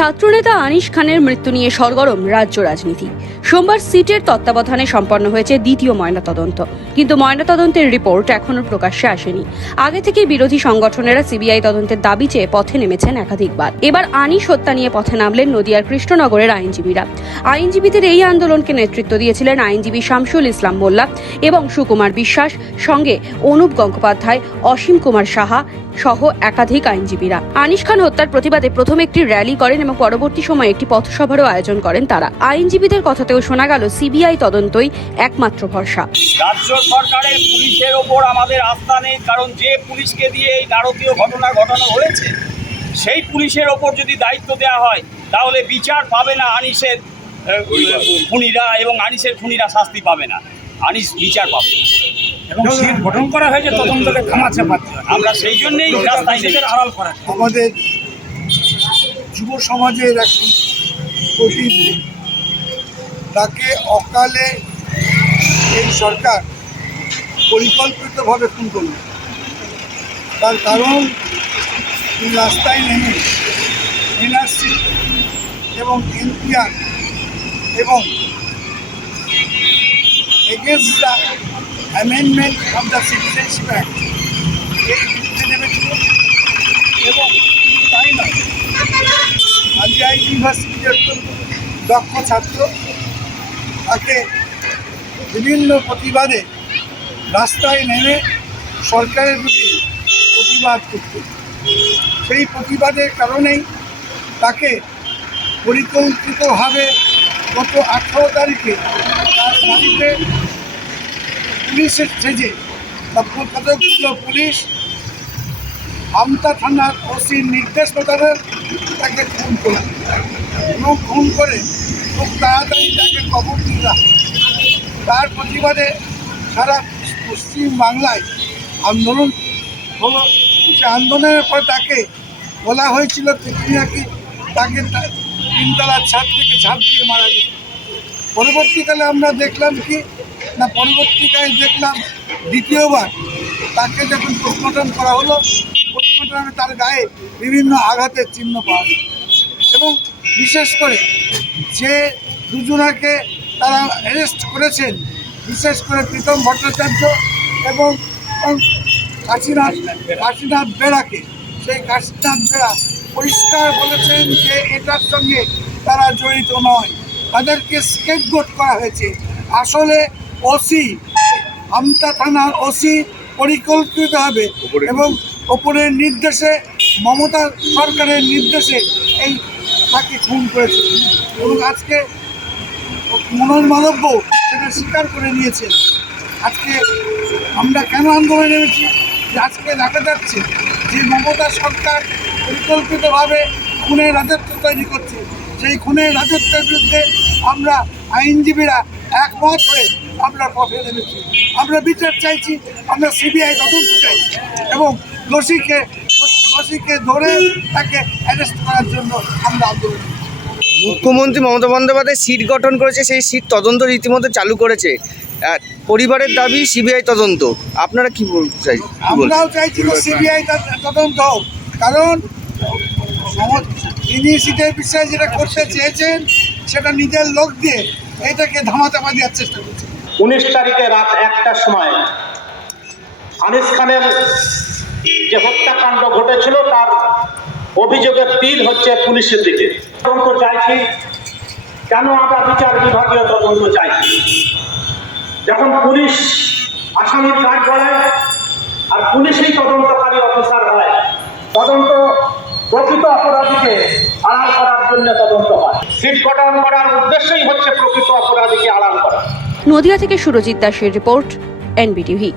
ছাত্রনেতা আনিস খানের মৃত্যু নিয়ে সরগরম রাজ্য রাজনীতি। সোমবার সিটের তত্ত্বাবধানে সম্পন্ন হয়েছে দ্বিতীয় ময়নাতদন্ত। কিন্তু ময়নাতদন্তের রিপোর্ট এখনও প্রকাশ্যে আসেনি। আগে থেকেই বিরোধী সংগঠনেরা সিবিআই তদন্তের দাবি চেয়ে পথে নেমেছেন একাধিকবার। এবার আনিস হত্যা নিয়ে পথে নামলেন নদিয়ার কৃষ্ণনগরের আইনজীবীরা। আইনজীবীদের এই আন্দোলনকে নেতৃত্ব দিয়েছিলেন আইনজীবী শামসুল ইসলাম মোল্লা এবং সুকুমার বিশ্বাস, সঙ্গে অনুপ গঙ্গোপাধ্যায়, অসীম কুমার সাহা সহ একাধিক আইনজীবীরা। আনিস খান হত্যার প্রতিবাদে প্রথম একটি র্যালি করেন এবং পরবর্তী সময়ে একটি পথসভারও আয়োজন করেন তারা। আইনজীবীদের কথাতেও শোনা গেল সিবিআই তদন্তই একমাত্র ভরসা। রাজ্য সরকারের পুলিশের ওপর আমাদের আস্থা নেই কারণ যে পুলিশকে দিয়ে এই নারকীয় ঘটনা ঘটানো হয়েছে সেই পুলিশের ওপর যদি দায়িত্ব দেওয়া হয় তাহলে বিচার পাবে না আনিসের খুনিরা এবং আনিসের খুনিরা শাস্তি পাবে না। আনিস বিচার পাবে। এবং গঠন করা হয়েছে তদন্তকে থামাচ্ছে আমরা সেই জন্যেই রাস্তায় আড়াল করা আমাদের যুব সমাজের একটি প্রতিনিধি। তাকে অকালে এই সরকার পরিকল্পিতভাবে খুন করল। তার কারণ, তিনি রাস্তায় নেমে এনআরসি এবং এনপিআর এবং against the amendment of the citizenship act এই বিরুদ্ধে নেমেছিল এবং আলিয়া ইউনিভার্সিটির অত্যন্ত দক্ষ ছাত্র। তাকে বিভিন্ন প্রতিবাদে রাস্তায় নেমে সরকারের প্রতি প্রতিবাদ করত। সেই প্রতিবাদের কারণেই তাকে পরিকল্পিতভাবে গত আঠারো তারিখে তার বাড়িতে পুলিশের সেজে বা কতগুলো পুলিশ আমতা থানার ওসির নির্দেশ মোতাবেক তাকে খুন করল এবং খুন করে, খুব তাড়াতাড়ি তাকে কবর দিলাম তার প্রতিবাদে সারা পশ্চিম বাংলায় আন্দোলন হলো। সে আন্দোলনের পর তাকে বলা হয়েছিল তিনি নাকি তাকে তিনতলার ছাদ থেকে ঝাঁপ দিয়ে মারা গেছে। পরবর্তীকালে আমরা দেখলাম কি, না, পরবর্তীকালে দেখলাম দ্বিতীয়বার তাকে যখন পোস্টমর্টম করা হলো পোস্টমর্টমে তার গায়ে বিভিন্ন আঘাতের চিহ্ন পাওয়া যায়। এবং বিশেষ করে যে দুজনাকে তারা অ্যারেস্ট করেছেন বিশেষ করে প্রীতম ভট্টাচার্য এবং এবং কাশীনাথ কাশীনাথ বেড়াকে। সেই কাশীনাথ বেড়া পরিষ্কার বলেছেন যে এটার সঙ্গে তারা জড়িত নয়। তাদেরকে স্কেপগোট করা হয়েছে। আসলে ওসি আমতা থানার ওসি পরিকল্পিতভাবে এবং ওপরের নির্দেশে মমতা সরকারের নির্দেশে এই তাকে খুন করেছে। এবং আজকে মনোজ মাধব্য সেটা স্বীকার করে নিয়েছে। আজকে আমরা কেন আন্দোলনে নেমেছি? যে আজকে দেখা যাচ্ছে যে মমতা সরকার পরিকল্পিতভাবে খুনের রাজত্ব তৈরি করছে। সেই খুনের রাজত্বের বিরুদ্ধে আমরা আইনজীবীরা একমত হয়ে আমরা পথে নেমেছি। আমরা বিচার চাইছি, আমরা সিবিআই তদন্ত চাইছি এবং দোষীকে দোষীকে ধরে তাকে অ্যারেস্ট করার জন্য আমরা আন্দোলন মুখ্যমন্ত্রী মমতা বন্দ্যোপাধ্যায় সিট গঠন করেছে সেই সিট তদন্ত রীতিমতো চালু করেছে। পরিবারের দাবি সিবিআই তদন্ত। আপনারা কি বলতে চাই আমরাও চাইছি সিবিআই তদন্ত হোক। কারণ তিনি সিটের বিষয়ে যেটা করতে চেয়েছেন সেটা নিজের লোক দিয়ে এটাকে ধামাচাপা দেওয়ার চেষ্টা করছে। উনিশ তারিখে রাত একটার সময় আনিস খানের যে হত্যাকাণ্ড ঘটেছিল, তার অভিযোগের তীর হচ্ছে পুলিশের দিকে। তদন্ত চাইছি। কেন আমরা বিচার বিভাগীয় তদন্ত চাইছি? যখন পুলিশ আসামির কাজ করায় আর পুলিশই তদন্তকারী অফিসার হয়, তদন্ত প্রকৃত অপরাধীকে আড়াল করার জন্য তদন্ত হয়। সিট গঠন করার উদ্দেশ্যই হচ্ছে প্রকৃত অপরাধীকে আড়াল করা। নদিয়া থেকে সুরজিৎ দাসের রিপোর্ট, এনবিটিভি।